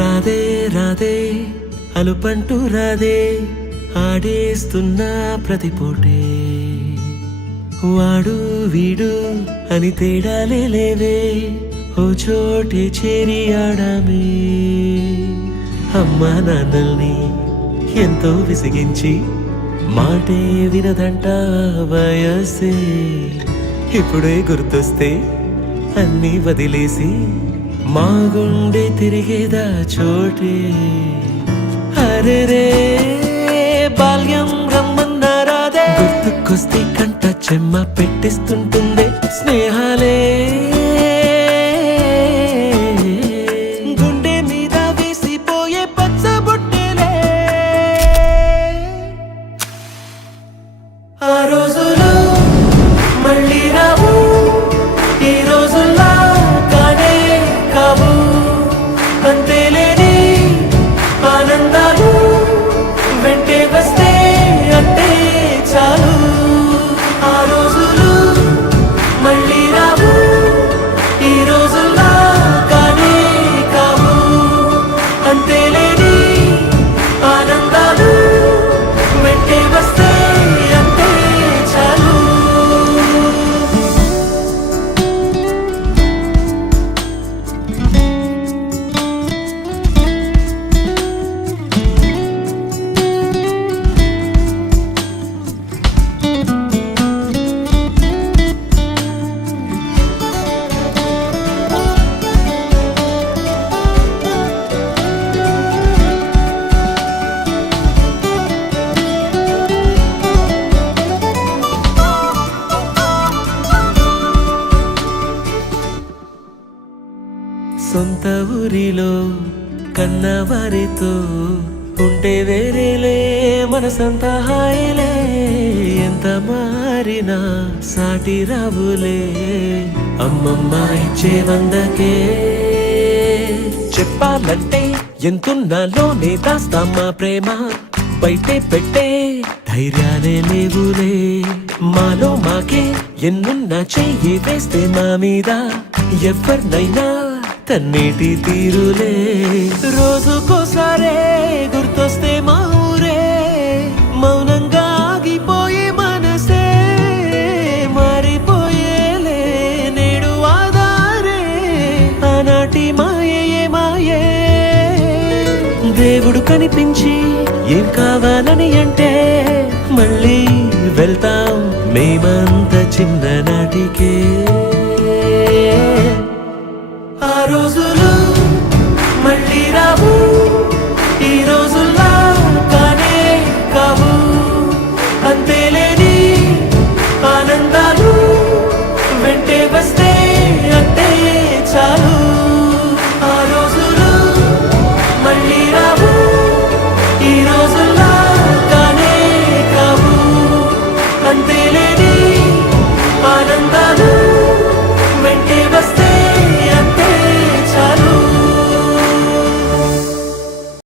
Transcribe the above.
రాధే రాధే అలుపంటూ రాధే ఆడేస్తున్నా ప్రతి పూటే వాడు వీడు అని తేడాలే లేవే ఓ చోటే చేరి ఆడామే అమ్మా నాన్నల్ని ఎంతో విసిగించి మాటే వినదంట వయసే ఇప్పుడే గుర్తొస్తే అన్నీ వదిలేసి మా గుండె తిరిగేదా చోటే అరెరే బాల్యం రమ్మన్నారాదే గుర్తుకొస్తే కంట చెమ్మ పెట్టిస్తుంటుందే స్నేహాలే గుండె మీద వేసిపోయే పచ్చబొట్టెలే ఆ రోజులు మళ్ళీ రావు ఈ రోజుల్లా కానే కావు అంతేలేని ఆనందాలు వెంటే వస్తే అంటే చాలు ఆ రోజులు మళ్ళీ రావు ఈ రోజుల్లా కానే కావు అంతేలేని ఆనందాలు వెంటే వస్తే అంటే చాలు సొంత ఊరిలో కన్నవారితో ఉంటే వేరేలే మనసంతా హాయిలే ఎంత మారినా సాటి రావులే అమ్మమ్మ ఇచ్చే వందకే చెప్పాలంటే ఎంతున్నాలోనే దాస్తామా ప్రేమ బయటే పెట్టే ధైర్యాలే లేవులే మాలో మాకే ఎన్నున్నా చెయ్యి వేస్తే మా మీద ఎవరినైనా తన్నేటి తీరులే రోజుకోసారే గుర్తొస్తే మా ఊరే మౌనంగా ఆగిపోయే మనసే మారిపోయేలే నేడు ఆధారే ఆనాటి మాయే మాయే దేవుడు కనిపించి ఏం కావాలని అంటే మళ్ళీ వెళ్తాం మేమంత చిన్ననాటికే ఆ రోజులు మళ్ళీ రావు